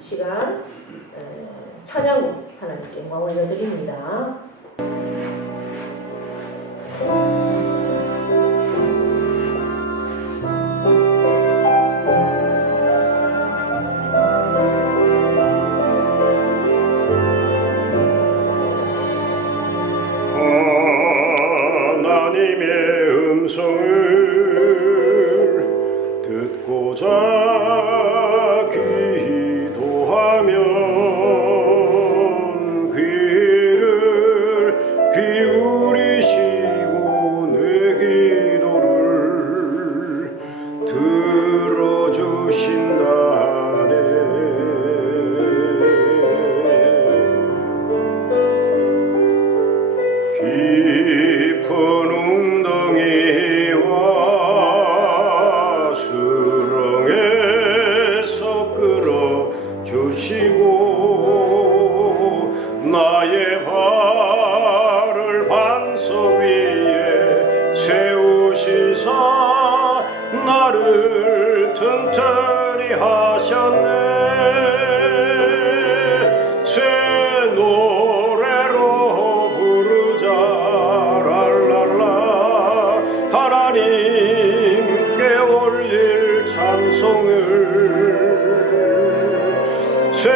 시간 찬양으로 하나님께 영광 올려드립니다. 하나님의 음성을 듣고자 기도하면 귀를 기울이시고 내 기도를 들어주신다네. 깊은 웅덩이와 수렁에서 끌어주시고 나의 발을 반석 위에 세우시사 나를 튼튼히 하셨네. 새 노래로 부르자 랄랄라. 하나님께 올릴 찬송을 새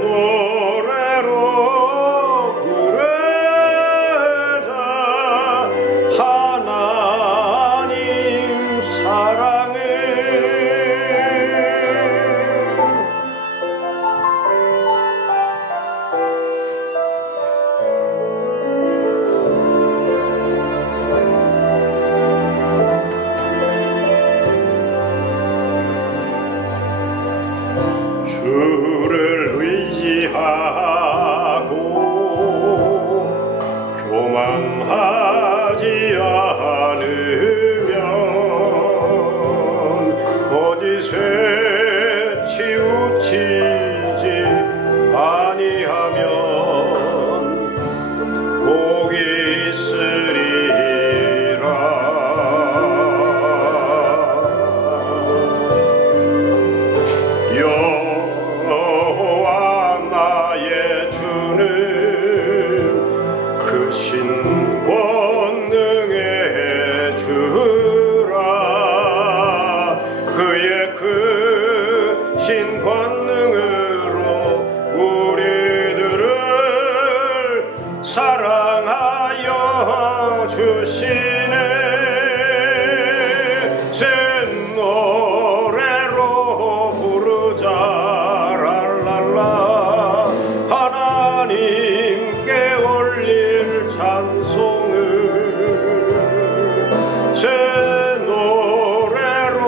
노래로 부르자. 하나님 사랑해. 주를 의지하고 교만하지 않으면 거짓에 치우치지 아니하면 복이 있으리라. 여호와 나의 주는 크신 권능의 주라. 그의 크신 권능으로 우리들을 사랑하여 주시네. 새 노래로 부르자 랄랄라. 하나님께 올릴 찬송을 새 노래로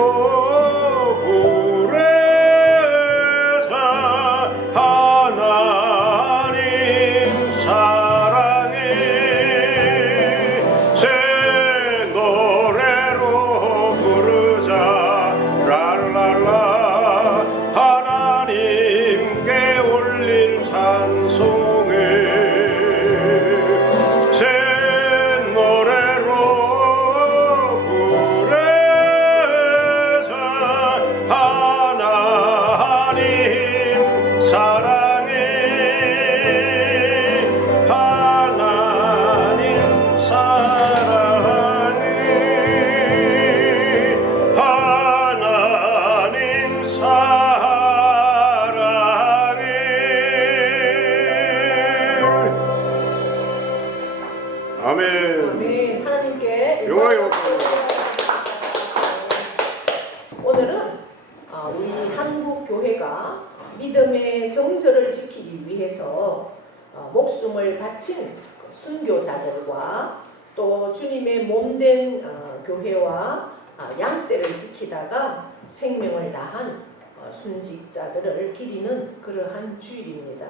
부르자. 하나님 사랑해. 새 노래로 부르자 랄랄라. 하나님께 올릴 찬송을 새 노래로 부르자. 하나님 사랑해. 하나님 사랑해. 하나님 사랑해. 아멘. 아멘. 하나님께 영광이 오늘은 우리 한국 교회가 믿음의 정절을 지키기 위해서 목숨을 바친 순교자들과 또 주님의 몸된 교회와 양떼를 지키다가 생명을 다한 순직자들을 기리는 그러한 주일입니다.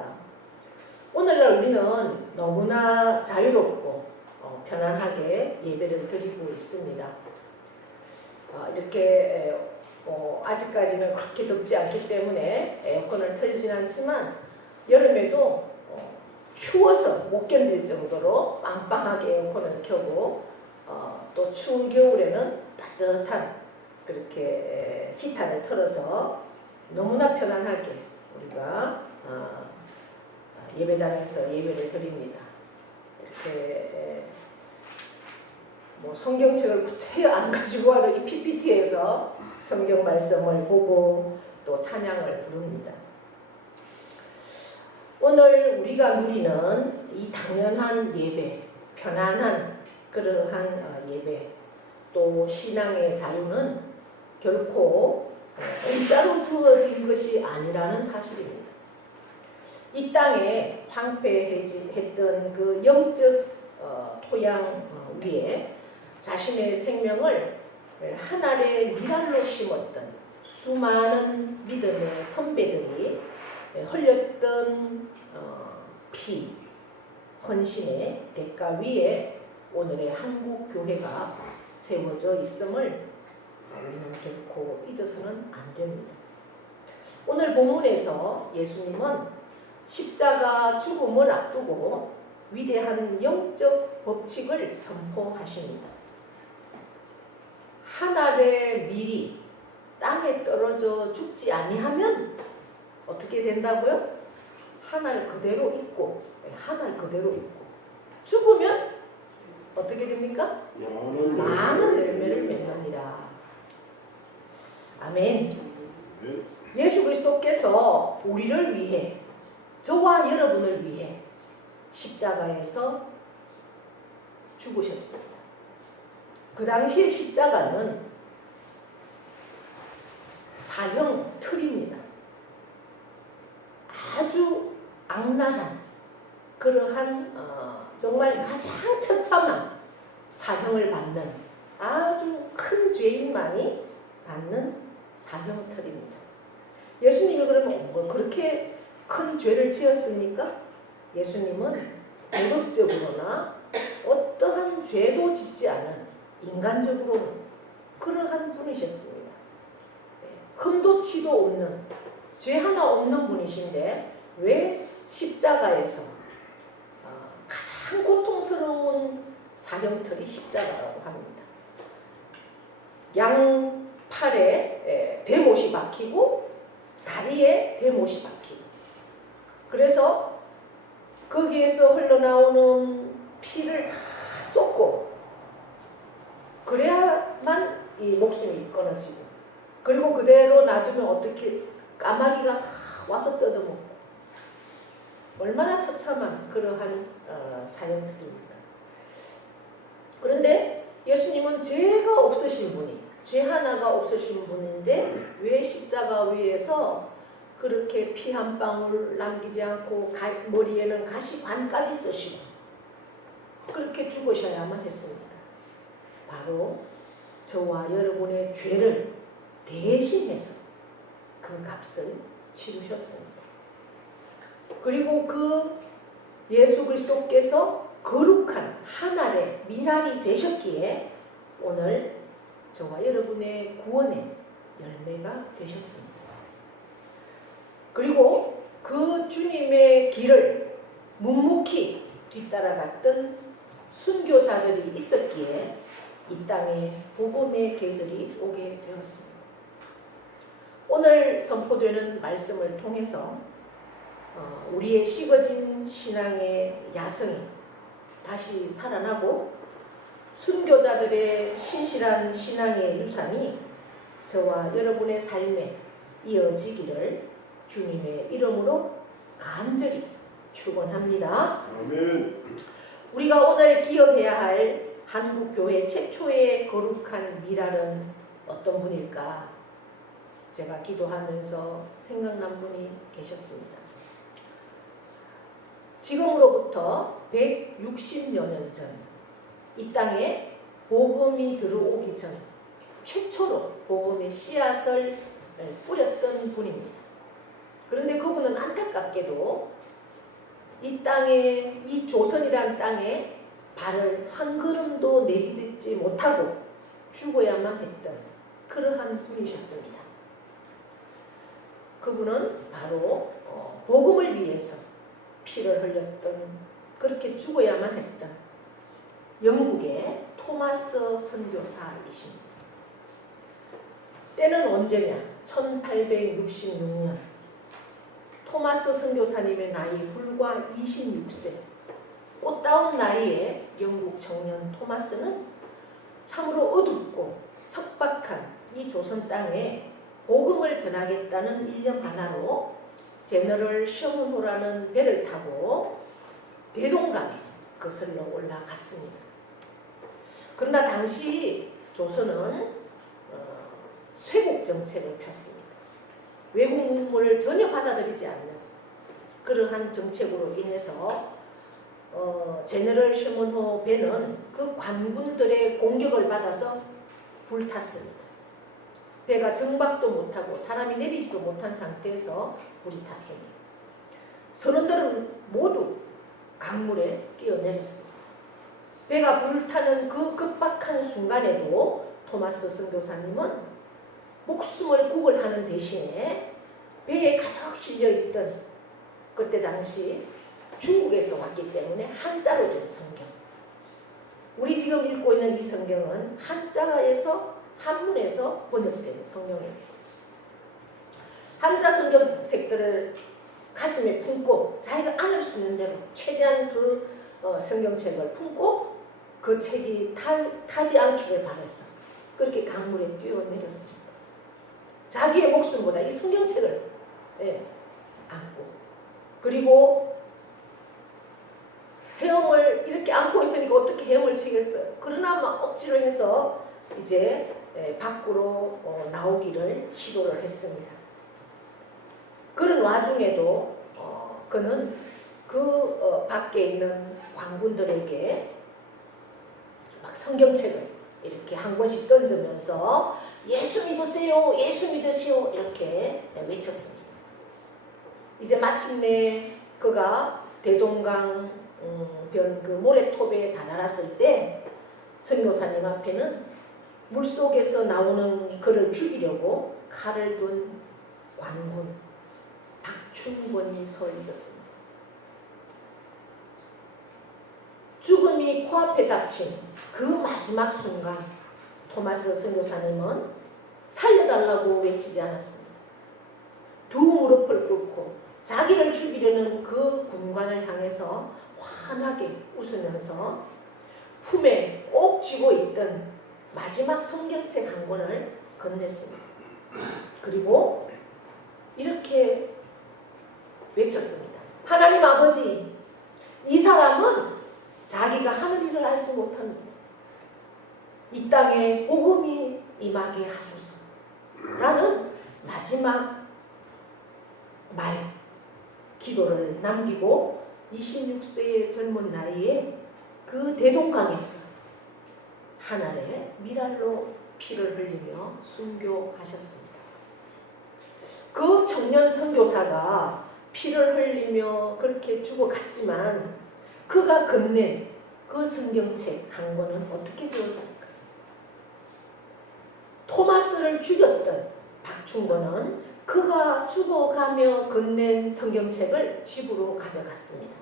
오늘날 우리는 너무나 자유롭고 편안하게 예배를 드리고 있습니다. 이렇게 아직까지는 그렇게 덥지 않기 때문에 에어컨을 틀진 않지만 여름에도 추워서 못 견딜 정도로 빵빵하게 에어컨을 켜고 또 추운 겨울에는 따뜻한 그렇게 히터를 틀어서 너무나 편안하게 우리가 예배당에서 예배를 드립니다. 이렇게 뭐 성경책을 구태여 안 가지고 와도 이 PPT에서 성경 말씀을 보고 또 찬양을 부릅니다. 오늘 우리가 누리는 이 당연한 예배, 편안한 그러한 예배, 또 신앙의 자유는 결코 공짜로 주어진 것이 아니라는 사실입니다. 이 땅에 황폐했던 그 영적 토양 위에 자신의 생명을 하늘의 미랄로 심었던 수많은 믿음의 선배들이 흘렸던 피, 헌신의 대가 위에 오늘의 한국 교회가 세워져 있음을 우리는 결코 잊어서는 안 됩니다. 오늘 본문에서 예수님은 십자가 죽음을 앞두고 위대한 영적 법칙을 선포하십니다. 하늘의 밀이 땅에 떨어져 죽지 아니하면 어떻게 된다고요? 하늘 그대로 있고, 하늘 그대로 있고, 죽으면 어떻게 됩니까? 많은 열매를 맺느니라. 아멘. 예수 그리스도께서 우리를 위해, 저와 여러분을 위해 십자가에서 죽으셨습니다. 그 당시의 십자가는 사형 틀입니다. 아주 악랄한 그러한 정말 가장 처참한 사형을 받는 아주 큰 죄인만이 받는 사형 틀입니다. 예수님이 그러면 뭘 그렇게 큰 죄를 지었습니까? 예수님은 도덕적으로나 어떠한 죄도 짓지 않은 인간적으로 그러한 분이셨습니다. 흠도 티도 없는, 죄 하나 없는 분이신데 왜 십자가에서 가장 고통스러운 사형틀이 십자가라고 합니다. 양팔에 대못이 박히고 다리에 대못이 박히고, 그래서 거기에서 흘러나오는 피를 다 쏟고 그래야만 이 목숨이 끊어지고, 그리고 그대로 놔두면 어떻게 까마귀가 다 와서 뜯어먹고, 얼마나 처참한 그러한 사형들입니까? 그런데 예수님은 죄가 없으신 분이, 죄 하나가 없으신 분인데 왜 십자가 위에서 그렇게 피 한 방울 남기지 않고 머리에는 가시관까지 쓰시고 그렇게 죽으셔야만 했습니까? 바로 저와 여러분의 죄를 대신해서 그 값을 치르셨습니다. 그리고 그 예수 그리스도께서 거룩한 하늘의 미랄이 되셨기에 오늘 저와 여러분의 구원의 열매가 되셨습니다. 그리고 그 주님의 길을 묵묵히 뒤따라갔던 순교자들이 있었기에 이 땅에 복음의 계절이 오게 되었습니다. 오늘 선포되는 말씀을 통해서 우리의 식어진 신앙의 야성이 다시 살아나고 순교자들의 신실한 신앙의 유산이 저와 여러분의 삶에 이어지기를 주님의 이름으로 간절히 축원합니다. 아멘. 우리가 오늘 기억해야 할 한국교회 최초의 거룩한 미랄은 어떤 분일까? 제가 기도하면서 생각난 분이 계셨습니다. 지금으로부터 160여 년 전, 이 땅에 복음이 들어오기 전 최초로 복음의 씨앗을 뿌렸던 분입니다. 그런데 그분은 안타깝게도 이 땅에, 이 조선이라는 땅에 발을 한 걸음도 내딛지 못하고 죽어야만 했던 그러한 분이셨습니다. 그분은 바로 복음을 위해서 피를 흘렸던, 그렇게 죽어야만 했던 영국의 토마스 선교사이십니다. 때는 언제냐? 1866년 토마스 선교사님의 나이 불과 26세. 꽃다운 나이에 영국 청년 토마스는 참으로 어둡고 척박한 이 조선 땅에 복음을 전하겠다는 일념 하나로 제너럴 셔먼호라는 배를 타고 대동강에 거슬러 올라갔습니다. 그러나 당시 조선은 쇄국 정책을 폈습니다. 외국 문물을 전혀 받아들이지 않는 그러한 정책으로 인해서 제너럴 셔먼호 배는 그 관군들의 공격을 받아서 불탔습니다. 배가 정박도 못하고 사람이 내리지도 못한 상태에서 불이 탔습니다. 선원들은 모두 강물에 뛰어내렸습니다. 배가 불타는 그 급박한 순간에도 토마스 선교사님은 목숨을 구걸하는 대신에 배에 가득 실려있던 그때 당시 중국에서 왔기 때문에 한자로 된 성경, 우리 지금 읽고 있는 이 성경은 한문에서 번역된 성경입니다. 한자 성경책들을 가슴에 품고 자기가 안을 수 있는 대로 최대한 그 성경책을 품고 그 책이 타지 않기를 바라서 그렇게 강물에 뛰어내렸습니다. 자기의 목숨보다 이 성경책을 안고, 그리고 헤엄을 이렇게 안고 있으니까 어떻게 헤엄을 치겠어요. 그러나 막 억지로 해서 이제 밖으로 나오기를 시도를 했습니다. 그런 와중에도 그는 그 밖에 있는 관군들에게 막 성경책을 이렇게 한 권씩 던지면서 예수 믿으세요, 예수 믿으시오 이렇게 외쳤습니다. 이제 마침내 그가 대동강 그 모래톱에 다다랐을 때 선교사님 앞에는 물속에서 나오는 그를 죽이려고 칼을 둔 관군 박충권이 서 있었습니다. 죽음이 코앞에 닥친 그 마지막 순간 토마스 선교사님은 살려달라고 외치지 않았습니다. 두 무릎을 꿇고 자기를 죽이려는 그 군관을 향해서 환하게 웃으면서 품에 꼭 쥐고 있던 마지막 성경책 한 권을 건넸습니다. 그리고 이렇게 외쳤습니다. 하나님 아버지, 이 사람은 자기가 하는 일을 알지 못합니다. 이 땅에 복음이 임하게 하소서 라는 마지막 말, 기도를 남기고 26세의 젊은 나이에 그 대동강에서 한 알의 미랄로 피를 흘리며 순교하셨습니다. 그 청년 선교사가 피를 흘리며 그렇게 죽어갔지만 그가 건넨 그 성경책 한 권은 어떻게 되었을까? 토마스를 죽였던 박충권은 그가 죽어가며 건넨 성경책을 집으로 가져갔습니다.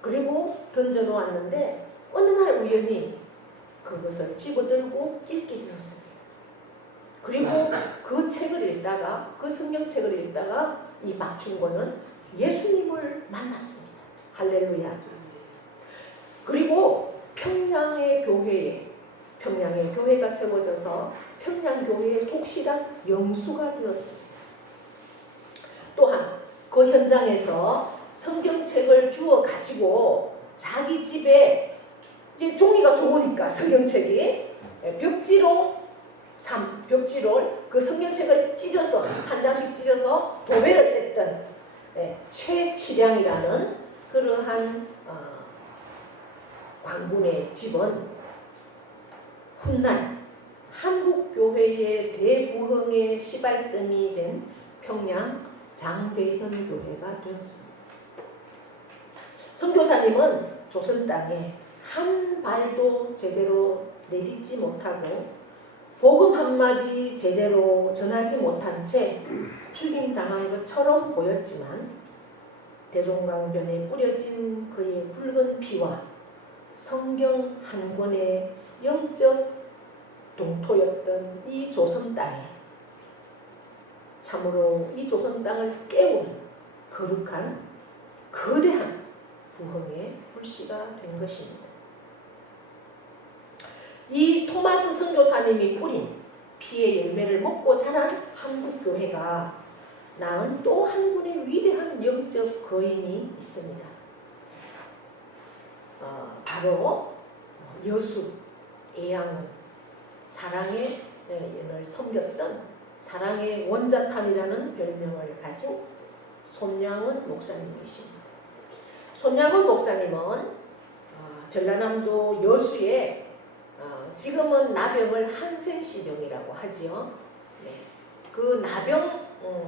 그리고 던져놓았는데 어느 날 우연히 그것을 집어들고 읽게 되었습니다. 그리고 그 책을 읽다가, 그 성경책을 읽다가 이 박충권은 예수님을 만났습니다. 할렐루야. 그리고 평양의 교회가 세워져서 평양교회의 독실한 영수가 되었습니다. 또한 그 현장에서 성경책을 주워 가지고 자기 집에 이제 종이가 좋으니까 성경책이 벽지로 그 성경책을 찢어서 한 장씩 찢어서 도배를 했던 최치량이라는 그러한 관군의 집은 훗날 한국교회의 대부흥의 시발점이 된 평양 장대현 교회가 되었습니다. 선교사님은 조선 땅에 한 발도 제대로 내딛지 못하고 복음 한마디 제대로 전하지 못한 채 죽임당한 것처럼 보였지만 대동강변에 뿌려진 그의 붉은 피와 성경 한 권의 영적 동토였던 이 조선 땅에 참으로 이 조선 땅을 깨우는 거룩한 거대한 부흥의 불씨가 된 것입니다. 이 토마스 선교사님이 뿌린 피의 열매를 먹고 자란 한국교회가 낳은 또 한 분의 위대한 영적 거인이 있습니다. 바로 여수 애양은 사랑의 연을 섬겼던 사랑의 원자탄이라는 별명을 가진 손양원 목사님이십니다. 손양원 목사님은 전라남도 여수에 지금은 나병을 한센시병이라고 하지요. 네. 그 나병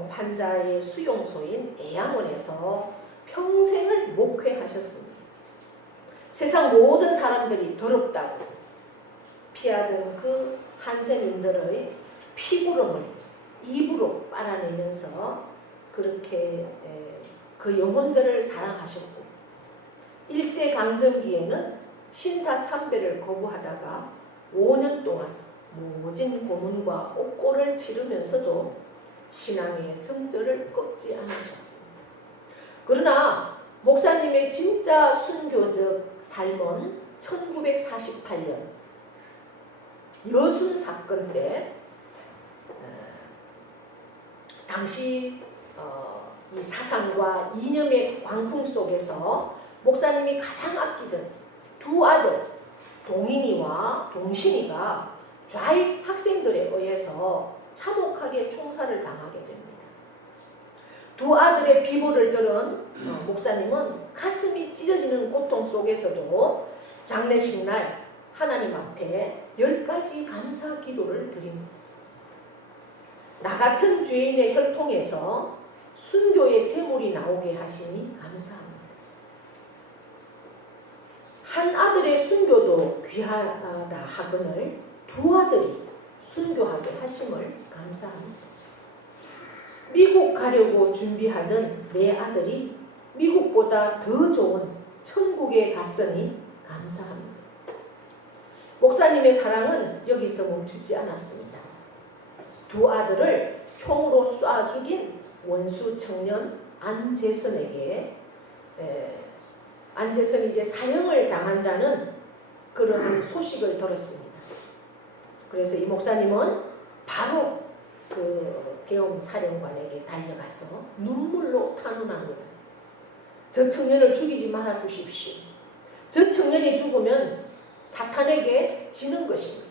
환자의 수용소인 애양원에서 평생을 목회하셨습니다. 세상 모든 사람들이 더럽다고 피하던 그 한센인들의 피구름을 입으로 빨아내면서 그렇게 그 영혼들을 사랑하셨고, 일제강점기에는 신사참배를 거부하다가 5년 동안 모진 고문과 옥고를 치르면서도 신앙의 정절을 꺾지 않으셨습니다. 그러나 목사님의 진짜 순교적 삶은 1948년 여순 사건 때 당시 이 사상과 이념의 광풍 속에서 목사님이 가장 아끼던 두 아들 동인이와 동신이가 좌익 학생들에 의해서 참혹하게 총살을 당하게 됩니다. 두 아들의 비보를 들은 목사님은 가슴이 찢어지는 고통 속에서도 장례식 날 하나님 앞에 10가지 감사 기도를 드립니다. 나 같은 죄인의 혈통에서 순교의 제물이 나오게 하시니 감사합니다. 한 아들의 순교도 귀하다 하거늘 두 아들이 순교하게 하심을 감사합니다. 미국 가려고 준비하던 내 아들이 미국보다 더 좋은 천국에 갔으니 감사합니다. 목사님의 사랑은 여기서 멈추지 않았습니다. 두 아들을 총으로 쏴 죽인 원수 청년 안재선에게 안재선이 이제 사형을 당한다는 그러한 소식을 들었습니다. 그래서 이 목사님은 바로 그 계엄 사령관에게 달려가서 눈물로 탄원합니다. 저 청년을 죽이지 말아 주십시오. 저 청년이 죽으면 사탄에게 지는 것입니다.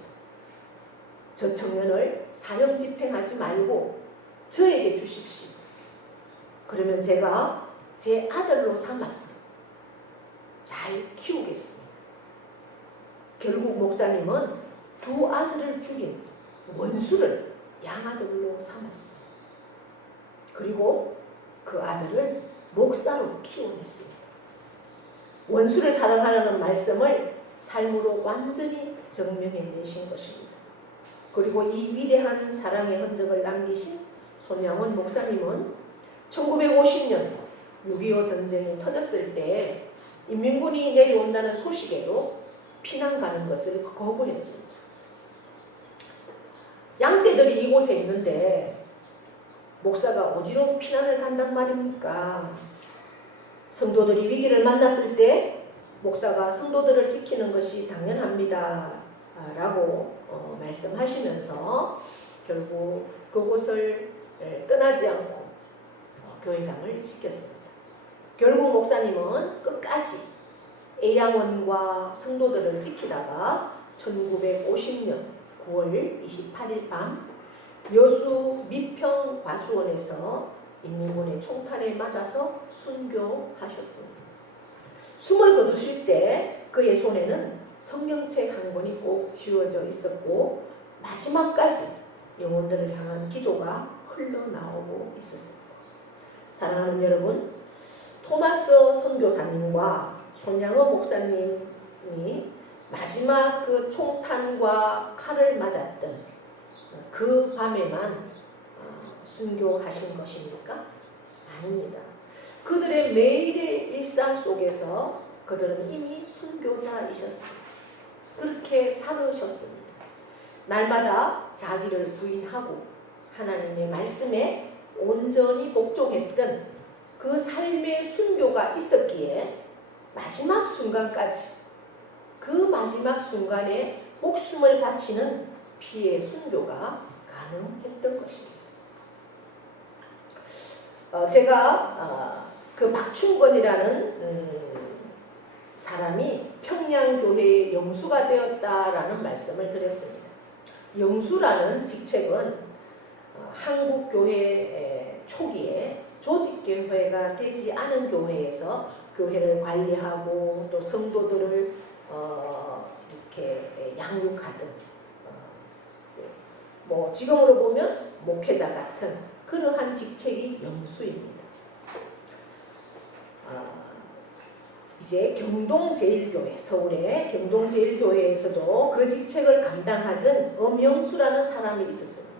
저 청년을 사형 집행하지 말고 저에게 주십시오. 그러면 제가 제 아들로 삼아서 잘 키우겠습니다. 결국 목사님은 두 아들을 죽인 원수를 양아들로 삼았습니다. 그리고 그 아들을 목사로 키워냈습니다. 원수를 사랑하라는 말씀을 삶으로 완전히 증명해내신 것입니다. 그리고 이 위대한 사랑의 흔적을 남기신 손양원 목사님은 1950년 6.25 전쟁이 터졌을 때 인민군이 내려온다는 소식에도 피난 가는 것을 거부했습니다. 양떼들이 이곳에 있는데 목사가 어디로 피난을 간단 말입니까? 성도들이 위기를 만났을 때 목사가 성도들을 지키는 것이 당연합니다 라고 말씀하시면서 결국 그곳을 떠나지 않고 교회당을 지켰습니다. 결국 목사님은 끝까지 애양원과 성도들을 지키다가 1950년 9월 28일 밤 여수 미평 과수원에서 인민군의 총탄에 맞아서 순교하셨습니다. 숨을 거두실 때 그의 손에는 성경책 한 권이 꼭 쥐어져 있었고 마지막까지 영혼들을 향한 기도가 흘러나오고 있었습니다. 사랑하는 여러분, 토마스 선교사님과 손양원 목사님이 마지막 그 총탄과 칼을 맞았던 그 밤에만 순교하신 것입니까? 아닙니다. 그들의 매일의 일상 속에서 그들은 이미 순교자이셨습니다. 그렇게 살으셨습니다. 날마다 자기를 부인하고 하나님의 말씀에 온전히 복종했던 그 삶의 순교가 있었기에 마지막 순간까지 그 마지막 순간에 목숨을 바치는 피의 순교가 가능했던 것입니다. 제가 그 박충건이라는 사람이 평양교회의 영수가 되었다라는 말씀을 드렸습니다. 영수라는 직책은 한국교회 초기에 조직교회가 되지 않은 교회에서 교회를 관리하고 또 성도들을 이렇게 양육하든 뭐 지금으로 보면 목회자 같은 그러한 직책이 영수입니다. 이제 경동제일교회, 서울의 경동제일교회에서도 그 직책을 감당하던 엄영수라는 사람이 있었습니다.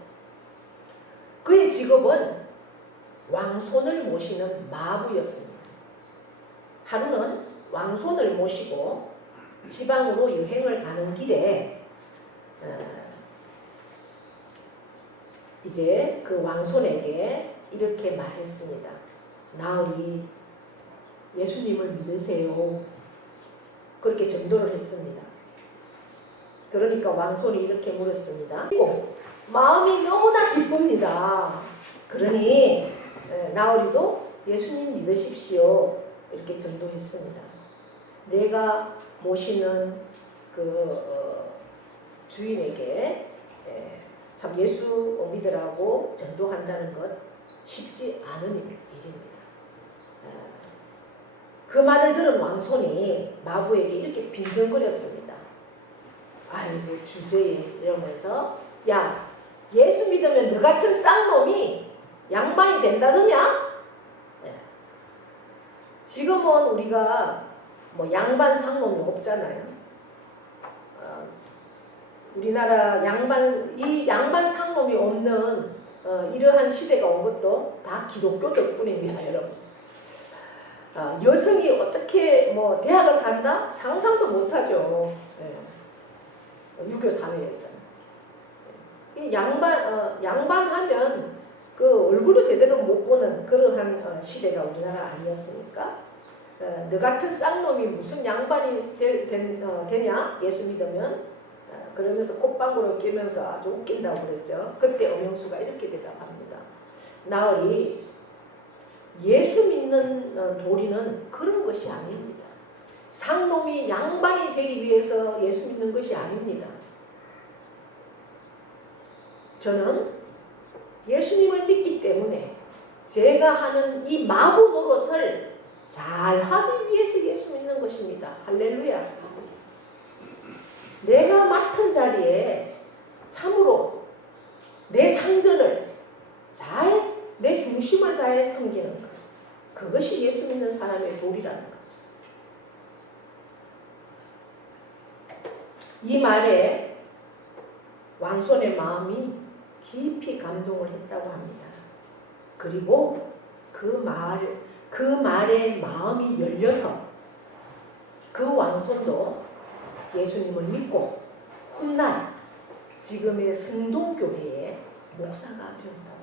그의 직업은 왕손을 모시는 마부였습니다. 하루는 왕손을 모시고 지방으로 여행을 가는 길에 이제 그 왕손에게 이렇게 말했습니다. 나으리 예수님을 믿으세요. 그렇게 전도를 했습니다. 그러니까 왕손이 이렇게 물었습니다. 마음이 너무나 기쁩니다. 그러니 나으리도 예수님 믿으십시오. 이렇게 전도했습니다. 내가 모시는 그 주인에게 참 예수 믿으라고 전도한다는 것 쉽지 않은 일입니다. 그 말을 들은 왕손이 마부에게 이렇게 빈정거렸습니다. 아이고 주제에 이러면서 야 예수 믿으면 너 같은 쌍놈이 양반이 된다더냐? 지금은 우리가 뭐 양반 상놈이 없잖아요. 우리나라 이 양반 상놈이 없는 이러한 시대가 온 것도 다 기독교 덕분입니다, 여러분. 여성이 어떻게 뭐 대학을 간다? 상상도 못하죠. 유교 사회에서는. 이 양반하면 그 얼굴도 제대로 못 보는 그러한 시대가 우리나라 아니었습니까? 너 같은 쌍놈이 무슨 양반이 되냐? 예수 믿으면. 그러면서 꽃방구를 끼면서 아주 웃긴다고 그랬죠. 그때 엄영수가 이렇게 대답합니다. 나으리 예수 믿는 도리는 그런 것이 아닙니다. 상놈이 양반이 되기 위해서 예수 믿는 것이 아닙니다. 저는 예수님을 믿기 때문에 제가 하는 이 마부 노릇을 잘 하기 위해서 예수 믿는 것입니다. 할렐루야. 내가 맡은 자리에 참으로 내 상전을 잘 내 중심을 다해 섬기는 것. 그것이 예수 믿는 사람의 도리라는 거죠. 이 말에 왕손의 마음이 깊이 감동을 했다고 합니다. 그리고 그 말에 마음이 열려서 그 왕손도 예수님을 믿고 훗날 지금의 승동교회의 목사가 되었다고 합니다.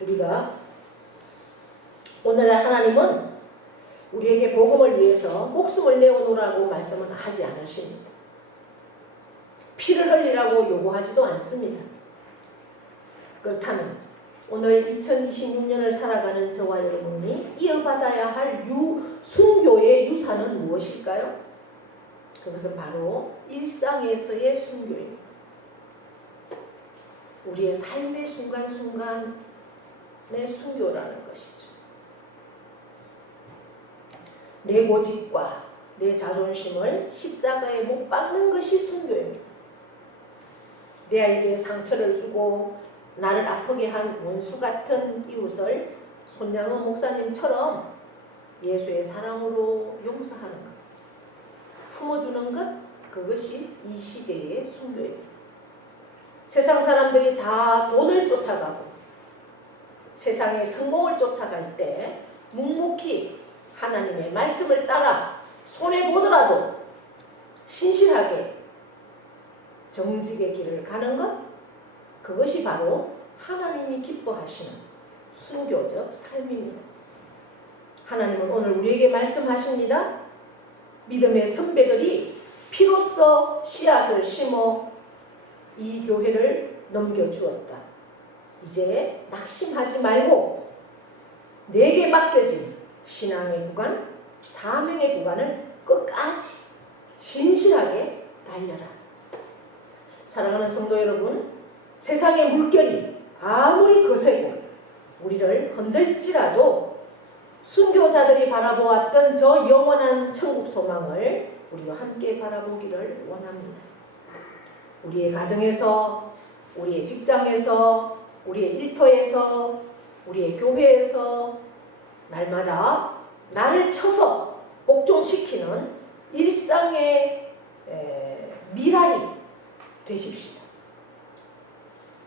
우리가 오늘 하나님은 우리에게 복음을 위해서 목숨을 내어놓으라고 말씀은 하지 않으십니다. 피를 흘리라고 요구하지도 않습니다. 그렇다면 오늘 2026년을 살아가는 저와 여러분이 이어받아야 할 순교의 유산은 무엇일까요? 그것은 바로 일상에서의 순교입니다. 우리의 삶의 순간순간의 순교라는 것이죠. 내 고집과 내 자존심을 십자가에 못 박는 것이 순교입니다. 내에게 상처를 주고 나를 아프게 한 원수 같은 이웃을 손양은 목사님처럼 예수의 사랑으로 용서하는 것, 품어주는 것, 그것이 이 시대의 순교입니다. 세상 사람들이 다 돈을 쫓아가고 세상의 성공을 쫓아갈 때 묵묵히 하나님의 말씀을 따라 손해보더라도 신실하게 정직의 길을 가는 것, 그것이 바로 하나님이 기뻐하시는 순교적 삶입니다. 하나님은 오늘 우리에게 말씀하십니다. 믿음의 선배들이 피로써 씨앗을 심어 이 교회를 넘겨주었다. 이제 낙심하지 말고 내게 맡겨진 신앙의 구간, 사명의 구간을 끝까지 신실하게 달려라. 사랑하는 성도 여러분, 세상의 물결이 아무리 거세고 우리를 흔들지라도 순교자들이 바라보았던 저 영원한 천국 소망을 우리와 함께 바라보기를 원합니다. 우리의 가정에서, 우리의 직장에서, 우리의 일터에서, 우리의 교회에서 날마다 나를 쳐서 복종시키는 일상의 미랄이 되십시다.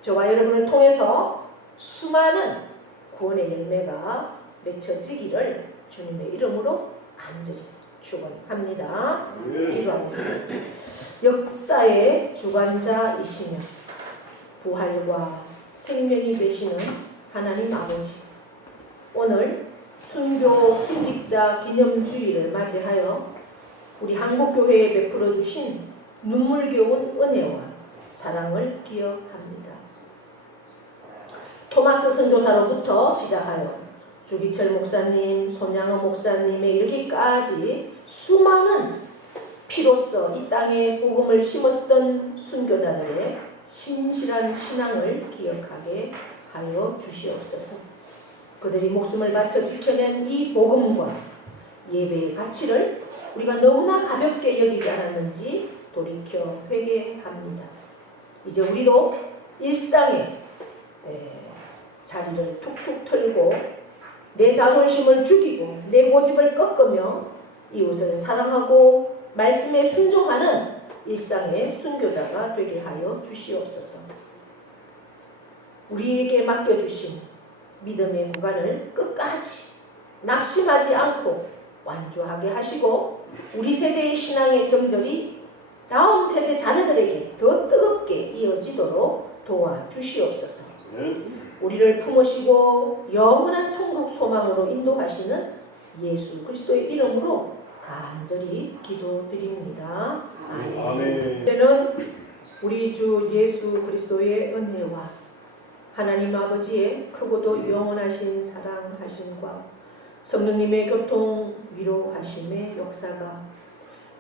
저와 여러분을 통해서 수많은 구원의 열매가 맺혀지기를 주님의 이름으로 간절히 축원합니다. 기도하겠습니다. 역사의 주관자이시며 부활과 생명이 되시는 하나님 아버지, 오늘 순교 순직자 기념주의를 맞이하여 우리 한국교회에 베풀어 주신 눈물겨운 은혜와 사랑을 기억합니다. 토마스 선교사로부터 시작하여 조기철 목사님, 손양호 목사님에 이르기까지 수많은 피로써 이 땅에 복음을 심었던 순교자들의 신실한 신앙을 기억하게 하여 주시옵소서. 그들이 목숨을 바쳐 지켜낸 이 복음과 예배의 가치를 우리가 너무나 가볍게 여기지 않았는지 돌이켜 회개합니다. 이제 우리도 일상의 자리를 툭툭 털고 내 자존심을 죽이고 내 고집을 꺾으며 이웃을 사랑하고 말씀에 순종하는 일상의 순교자가 되게 하여 주시옵소서. 우리에게 맡겨주신 믿음의 구간을 끝까지 낙심하지 않고 완주하게 하시고 우리 세대의 신앙의 정절이 다음 세대 자녀들에게 더 뜨겁게 이어지도록 도와주시옵소서. 우리를 품으시고 영원한 천국 소망으로 인도하시는 예수 그리스도의 이름으로 간절히 기도드립니다. 아멘. 이제는 우리 주 예수 그리스도의 은혜와 하나님 아버지의 크고도 영원하신 사랑하심과 성령님의 교통 위로하심의 역사가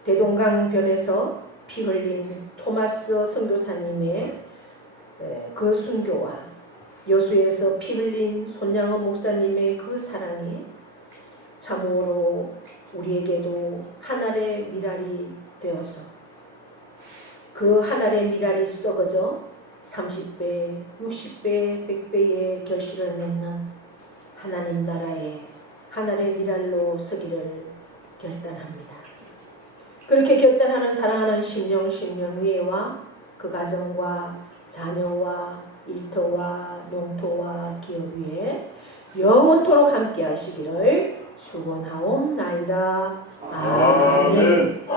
대동강변에서 피 흘린 토마스 선교사님의 그 순교와 여수에서 피 흘린 손양호 목사님의 그 사랑이 참으로 우리에게도 하늘의 미랄이 되어서 그 하늘의 미랄이 썩어져 30배, 60배, 100배의 결실을 맺는 하나님 나라의 하늘의 미랄로 서기를 결단합니다. 그렇게 결단하는 사랑하는 심령 위에와 그 가정과 자녀와 일터와 농토와 기업 위에 영원토록 함께 하시기를 축원하옵나이다. 아멘.